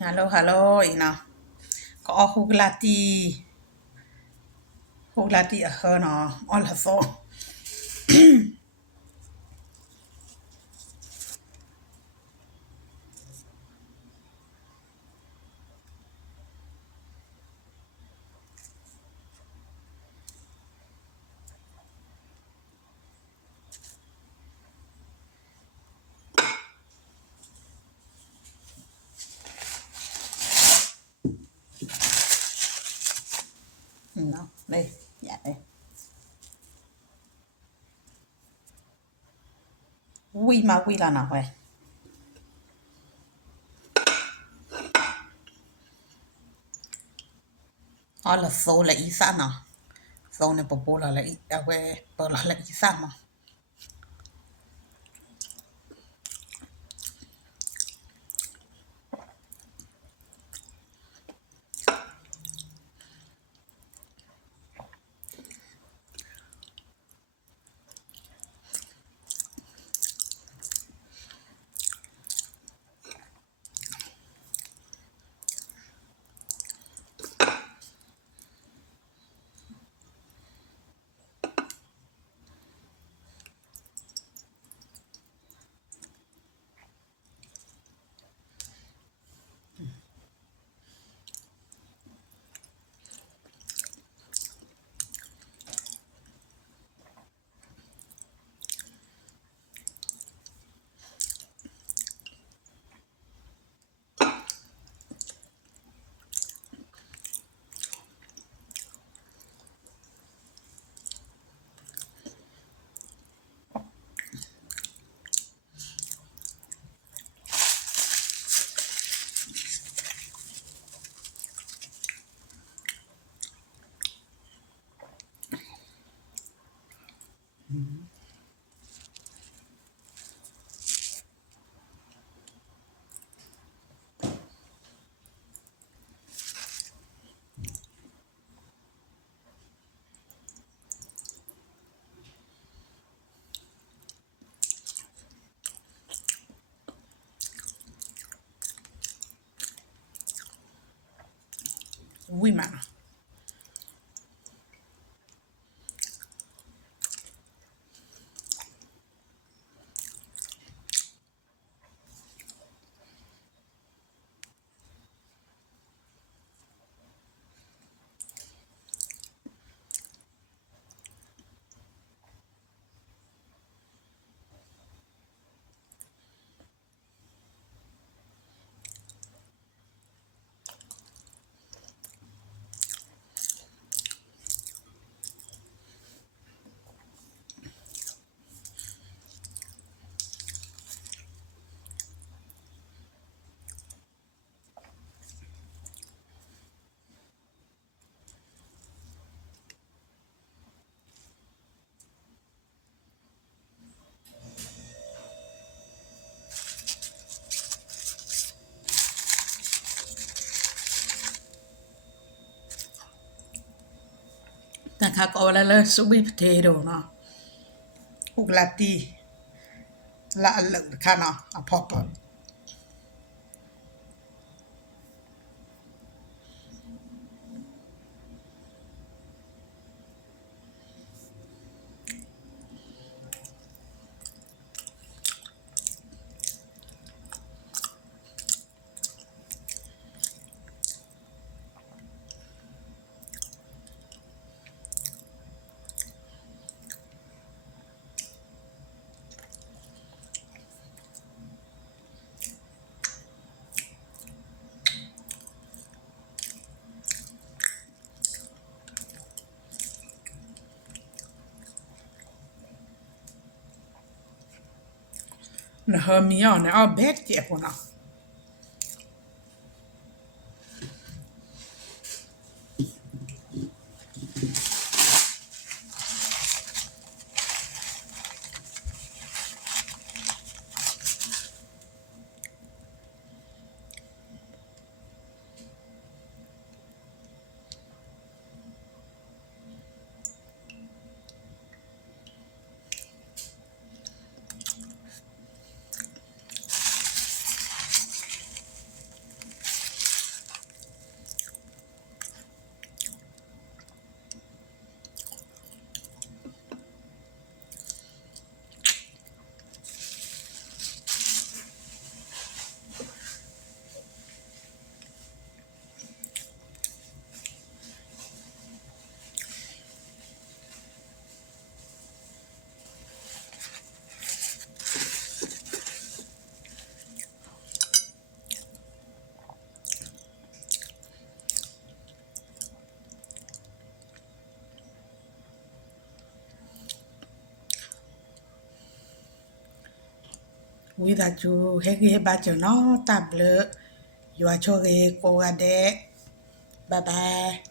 Halo, halo, Ina. Có hú la ti ở hơn nó là số. Nó, đây, dạ đây. Quy là nào vậy? Nó là số là ý sao nào? Số này bố là ý, à quê, bố là ý sao mà? Quy mà. Ta khá có là sweet potato nó. Hú la ti. Là lực khá nó, à pop. Nó hơi mì nó bé chẹp của nó. witha chu hegi ba chu no table you are chore ko ade bye bye